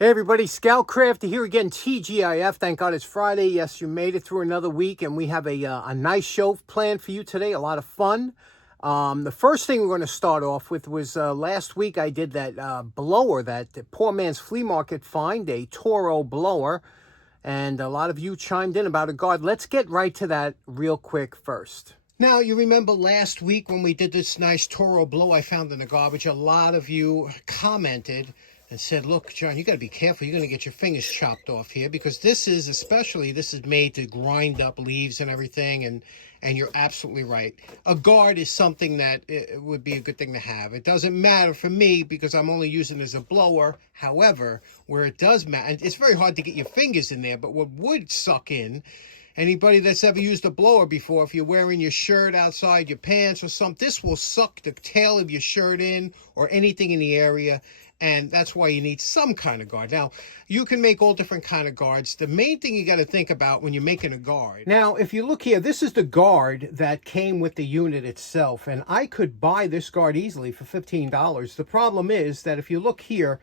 Hey everybody, Scoutcrafter here again, TGIF. Thank God it's Friday. Yes, you made it through another week, and we have a nice show planned for you today, a lot of fun. The first thing we're going to start off with was last week I did that blower, that poor man's flea market find, a Toro blower, and a lot of you chimed in about a guard. Let's get right to that real quick first. Now, you remember last week when we did this nice Toro blow I found in the garbage, a lot of you commented and said, look, John, you got to be careful. You're going to get your fingers chopped off here because this is made to grind up leaves and everything. And you're absolutely right. A guard is something that it would be a good thing to have. It doesn't matter for me because I'm only using it as a blower. However, where it does matter, it's very hard to get your fingers in there, but what would suck in, anybody that's ever used a blower before, if you're wearing your shirt outside your pants or something, this will suck the tail of your shirt in or anything in the area. And that's why you need some kind of guard. Now, you can make all different kind of guards. The main thing you got to think about when you're making a guard. Now, if you look here, this is the guard that came with the unit itself. And I could buy this guard easily for $15. The problem is that if you look here,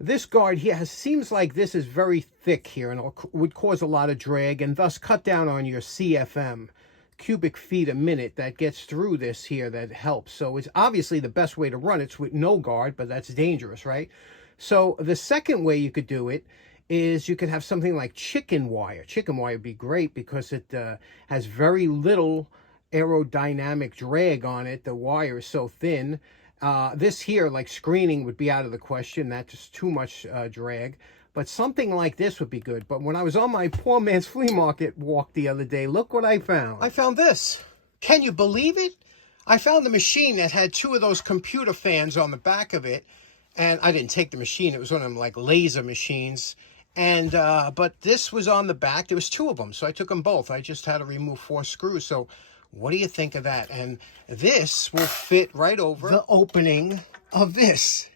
this guard here seems like this is very thick here and it would cause a lot of drag and thus cut down on your CFM. Cubic feet a minute that gets through this here that helps. So it's obviously the best way to run it's with no guard, but that's dangerous, right? So the second way you could do it is you could have something like chicken wire. Chicken wire would be great because it has very little aerodynamic drag on it. The wire is so thin. This here, like screening, would be out of the question. That's just too much drag. But something like this would be good. But when I was on my poor man's flea market walk the other day, look what I found. I found this. Can you believe it? I found a machine that had two of those computer fans on the back of it. And I didn't take the machine. It was one of them like laser machines. And but this was on the back. There was two of them. So I took them both. I just had to remove 4 screws. So what do you think of that? And this will fit right over the opening of this.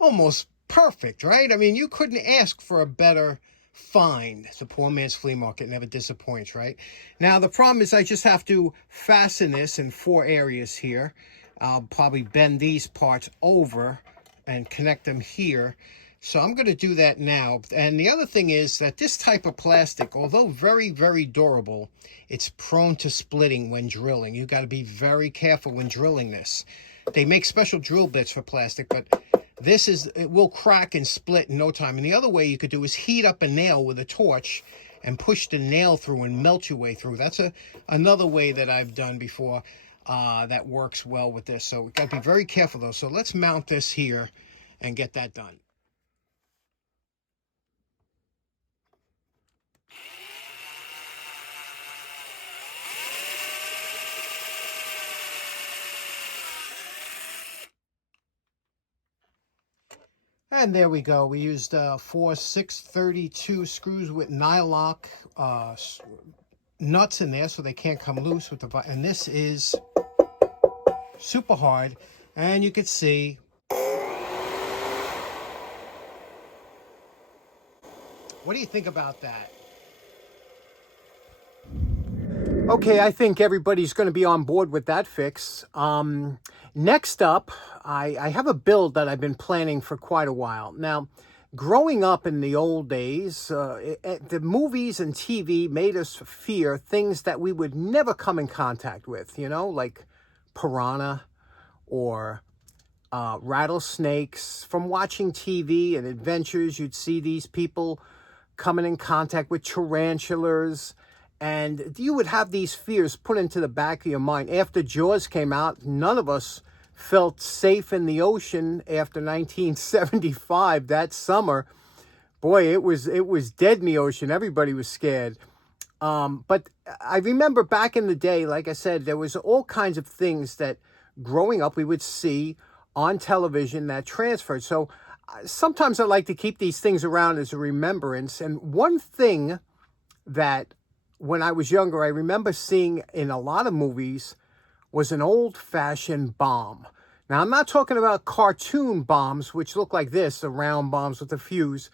Almost perfect, right? I mean, you couldn't ask for a better find. The poor man's flea market never disappoints, right? Now, the problem is I just have to fasten this in 4 areas here. I'll probably bend these parts over and connect them here. So I'm going to do that now. And the other thing is that this type of plastic, although very, very durable, it's prone to splitting when drilling. You got to be very careful when drilling this. They make special drill bits for plastic, but it will crack and split in no time. And the other way you could do is heat up a nail with a torch and push the nail through and melt your way through. That's another way that I've done before that works well with this. So we've got to be very careful though. So let's mount this here and get that done. And there we go. We used 4 632 screws with nylock nuts in there so they can't come loose with the. And this is super hard. And you can see. What do you think about that? Okay, I think everybody's going to be on board with that fix. Next up, I have a build that I've been planning for quite a while. Now, growing up in the old days, the movies and TV made us fear things that we would never come in contact with, you know, like piranha or rattlesnakes. From watching TV and adventures, you'd see these people coming in contact with tarantulas. And you would have these fears put into the back of your mind. After Jaws came out, none of us felt safe in the ocean after 1975, that summer. Boy, it was dead in the ocean. Everybody was scared. But I remember back in the day, like I said, there was all kinds of things that growing up we would see on television that transferred. So sometimes I like to keep these things around as a remembrance. And one thing that when I was younger, I remember seeing in a lot of movies was an old-fashioned bomb. Now, I'm not talking about cartoon bombs, which look like this, the round bombs with the fuse.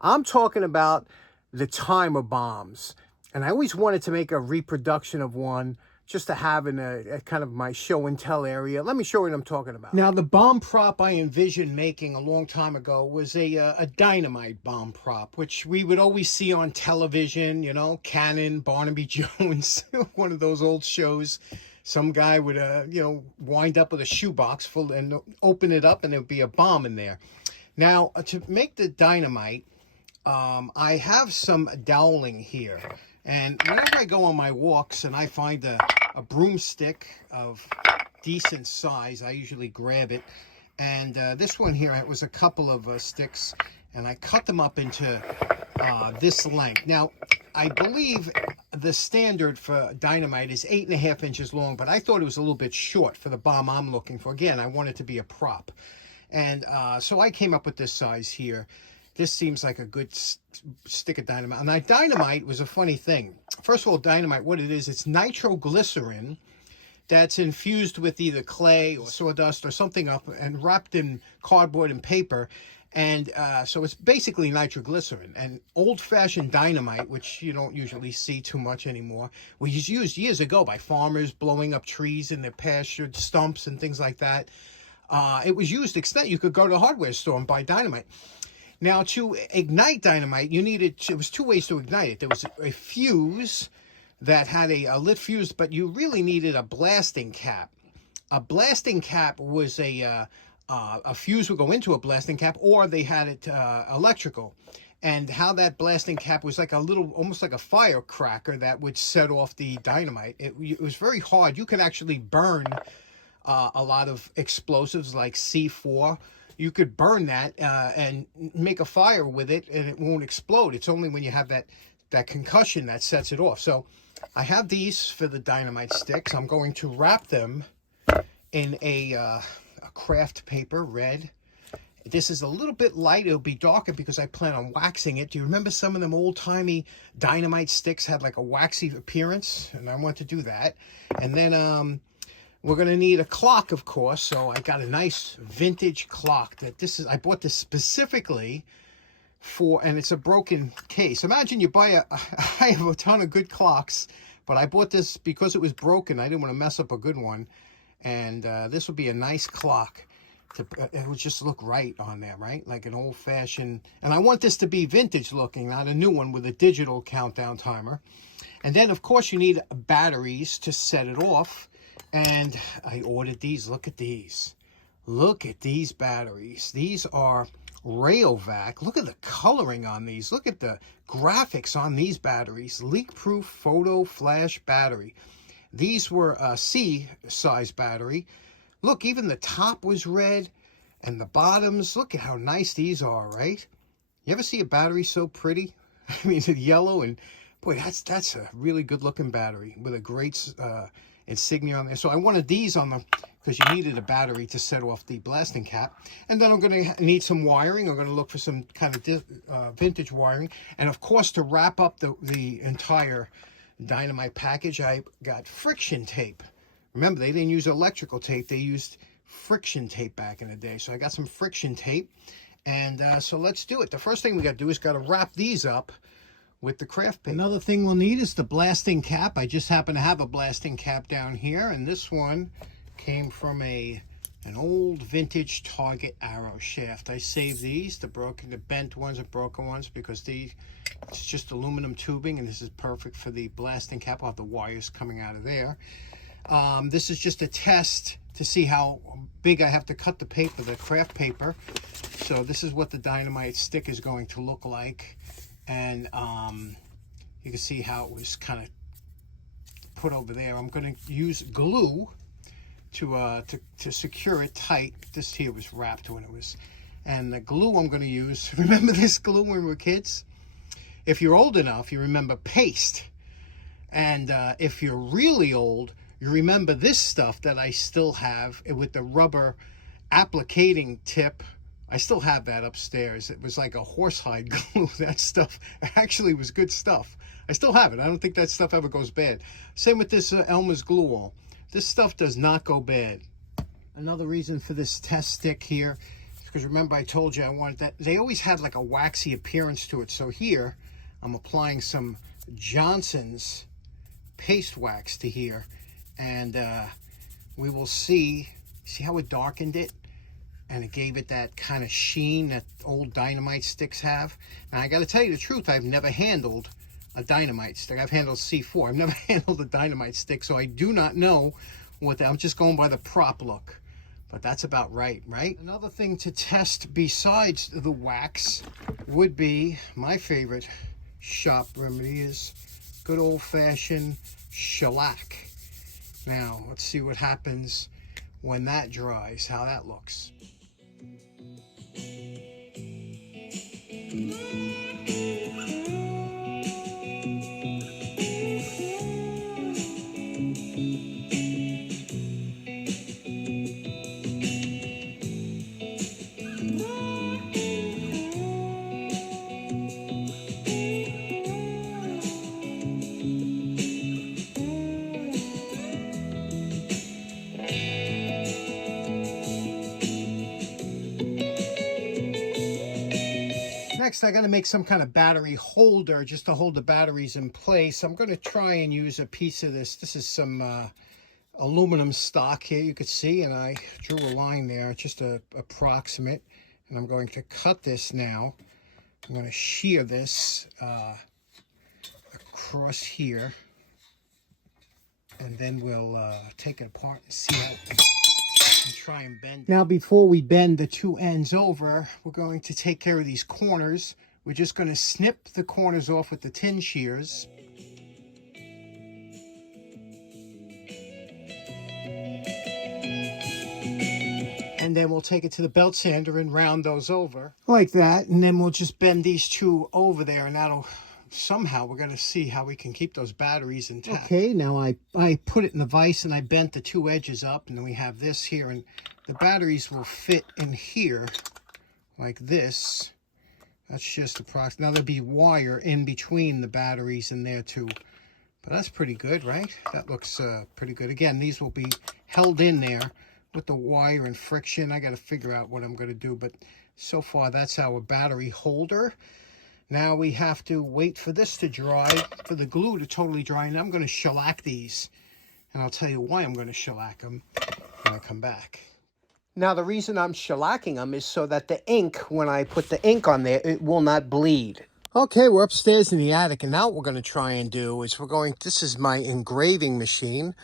I'm talking about the timer bombs. And I always wanted to make a reproduction of one just to have in a kind of my show and tell area. Let me show you what I'm talking about. Now, the bomb prop I envisioned making a long time ago was a Dynamite bomb prop, which we would always see on television, you know, Cannon, Barnaby Jones, one of those old shows. Some guy would, you know, wind up with a shoebox full and open it up and there'd be a bomb in there. Now, to make the Dynamite, I have some doweling here. And whenever I go on my walks and I find a broomstick of decent size, I usually grab it. And this one here, it was a couple of sticks, and I cut them up into this length. Now, I believe the standard for Dynamite is 8.5 inches long, but I thought it was a little bit short for the bomb I'm looking for. Again, I want it to be a prop. And so I came up with this size here. This seems like a good stick of dynamite. Now, dynamite was a funny thing. First of all, dynamite, what it is, it's nitroglycerin that's infused with either clay or sawdust or something up and wrapped in cardboard and paper. And so it's basically nitroglycerin. And old-fashioned dynamite, which you don't usually see too much anymore, was used years ago by farmers blowing up trees in their pastured stumps and things like that. It was used extent. You could go to the hardware store and buy dynamite. Now, to ignite dynamite, it was two ways to ignite it. There was a fuse that had a lit fuse, but you really needed a blasting cap. A blasting cap was a fuse would go into a blasting cap, or they had it electrical. And how that blasting cap was like a little, almost like a firecracker that would set off the dynamite. It was very hard. You could actually burn a lot of explosives like C4. You could burn that and make a fire with it, and it won't explode. It's only when you have that concussion that sets it off. So I have these for the dynamite sticks. I'm going to wrap them in a craft paper, red. This is a little bit light. It'll be darker because I plan on waxing it. Do you remember some of them old-timey dynamite sticks had like a waxy appearance? And I want to do that. And then we're going to need a clock, of course. So I got a nice vintage clock I bought this specifically for, and it's a broken case. Imagine you buy I have a ton of good clocks, but I bought this because it was broken. I didn't want to mess up a good one. And this would be a nice clock. It would just look right on there, right? Like an old-fashioned, and I want this to be vintage looking, not a new one with a digital countdown timer. And then, of course, you need batteries to set it off. And I ordered these. Look at these. Look at these batteries. These are Rayovac. Look at the coloring on these. Look at the graphics on these batteries. Leak-proof photo flash battery. These were a C-size battery. Look, even the top was red. And the bottoms, look at how nice these are, right? You ever see a battery so pretty? I mean, yellow, and boy, that's a really good-looking battery with a great insignia on there. So I wanted these on the, because you needed a battery to set off the blasting cap. And then I'm going to need some wiring. I'm going to look for some kind of vintage wiring. And of course, to wrap up the entire dynamite package, I got friction tape. Remember, they didn't use electrical tape. They used friction tape back in the day. So I got some friction tape. And so let's do it. The first thing we got to do is got to wrap these up with the craft paper. Another thing we'll need is the blasting cap. I just happen to have a blasting cap down here, and this one came from an old vintage Target arrow shaft. I saved these, the bent ones and broken ones, because it's just aluminum tubing, and this is perfect for the blasting cap. I'll have the wires coming out of there. This is just a test to see how big I have to cut the paper, the craft paper. So this is what the dynamite stick is going to look like. And you can see how it was kind of put over there. I'm going to use glue to secure it tight. This here was wrapped when it was. And the glue I'm going to use, remember this glue when we were kids? If you're old enough, you remember paste. And if you're really old, you remember this stuff that I still have with the rubber applicating tip. I still have that upstairs. It was like a horsehide glue. That stuff actually was good stuff. I still have it. I don't think that stuff ever goes bad. Same with this Elmer's glue all. This stuff does not go bad. Another reason for this test stick here is because remember I told you I wanted that. They always had like a waxy appearance to it. So here I'm applying some Johnson's paste wax to here. and we will see how it darkened it, and it gave it that kind of sheen that old Dynamite sticks have. Now, I got to tell you the truth, I've never handled a Dynamite stick. I've handled C4. I've never handled a Dynamite stick, so I do not know what I'm just going by the prop look. But that's about right, right? Another thing to test besides the wax would be my favorite shop remedy is good old-fashioned shellac. Now, let's see what happens when that dries, how that looks. Next, I got to make some kind of battery holder just to hold the batteries in place. I'm going to try and use a piece of this. This is some aluminum stock here, you could see, and I drew a line there, just a approximate. And I'm going to cut this now. I'm going to shear this across here, and then we'll take it apart and see how. And try and bend it. Now, before we bend the two ends over, we're going to take care of these corners. We're just going to snip the corners off with the tin shears. And then we'll take it to the belt sander and round those over like that. And then we'll just bend these two over there, and that'll somehow, we're going to see how we can keep those batteries intact. Okay, now I put it in the vise and I bent the two edges up, and then we have this here, and the batteries will fit in here like this. That's just approximately. Now there'll be wire in between the batteries in there too, but that's pretty good, right? That looks pretty good. Again, these will be held in there with the wire and friction. I got to figure out what I'm going to do, but so far that's our battery holder. Now we have to wait for this to dry, for the glue to totally dry, and I'm going to shellac these. And I'll tell you why I'm going to shellac them when I come back. Now, the reason I'm shellacking them is so that the ink, when I put the ink on there, it will not bleed. Okay, we're upstairs in the attic, and now what we're going to try and do is this is my engraving machine.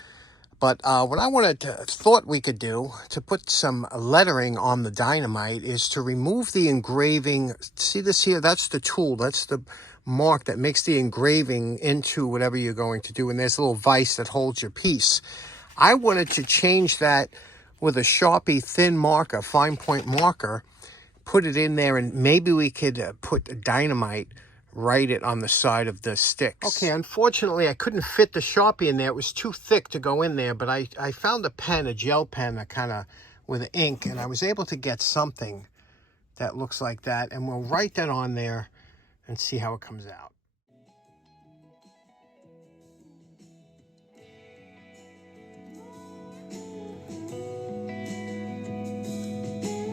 But what I thought we could do to put some lettering on the Dynamite is to remove the engraving. See this here? That's the tool. That's the mark that makes the engraving into whatever you're going to do. And there's a little vise that holds your piece. I wanted to change that with a Sharpie thin marker, fine point marker, put it in there, and maybe we could put Dynamite, write it on the side of the sticks. Okay, unfortunately, I couldn't fit the Sharpie in there. It was too thick to go in there, but I found a pen, a gel pen, that kind of with ink, and I was able to get something that looks like that, and we'll write that on there and see how it comes out.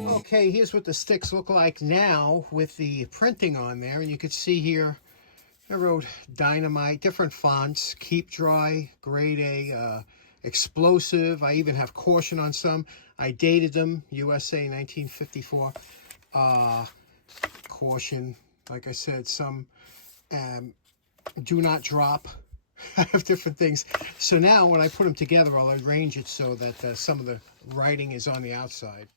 Okay, here's what the sticks look like now with the printing on there. And you can see here, I wrote Dynamite, different fonts, keep dry, grade A, explosive. I even have caution on some. I dated them, USA 1954. Caution, like I said, some do not drop. I have different things. So now when I put them together, I'll arrange it so that some of the writing is on the outside.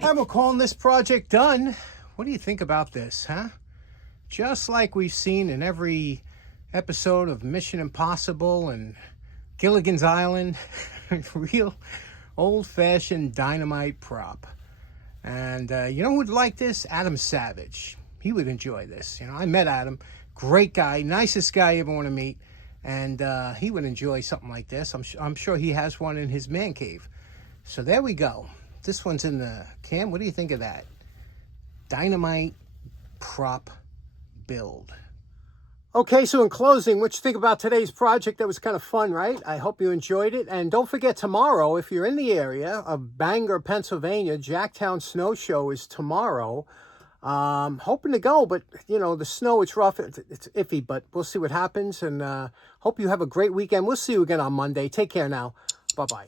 And we're calling this project done. What do you think about this, huh? Just like we've seen in every episode of Mission Impossible and Gilligan's Island, real old-fashioned Dynamite prop. And you know who would like this? Adam Savage. He would enjoy this. You know, I met Adam. Great guy, nicest guy you ever want to meet. And he would enjoy something like this. I'm sure he has one in his man cave. So there we go. This one's in the Cam. What do you think of that? Dynamite prop build. Okay, so in closing, what you think about today's project? That was kind of fun, right? I hope you enjoyed it. And don't forget, tomorrow, if you're in the area of Bangor, Pennsylvania, Jacktown Snow Show is tomorrow. Hoping to go, but, you know, the snow, it's rough. It's iffy, but we'll see what happens. And hope you have a great weekend. We'll see you again on Monday. Take care now. Bye-bye.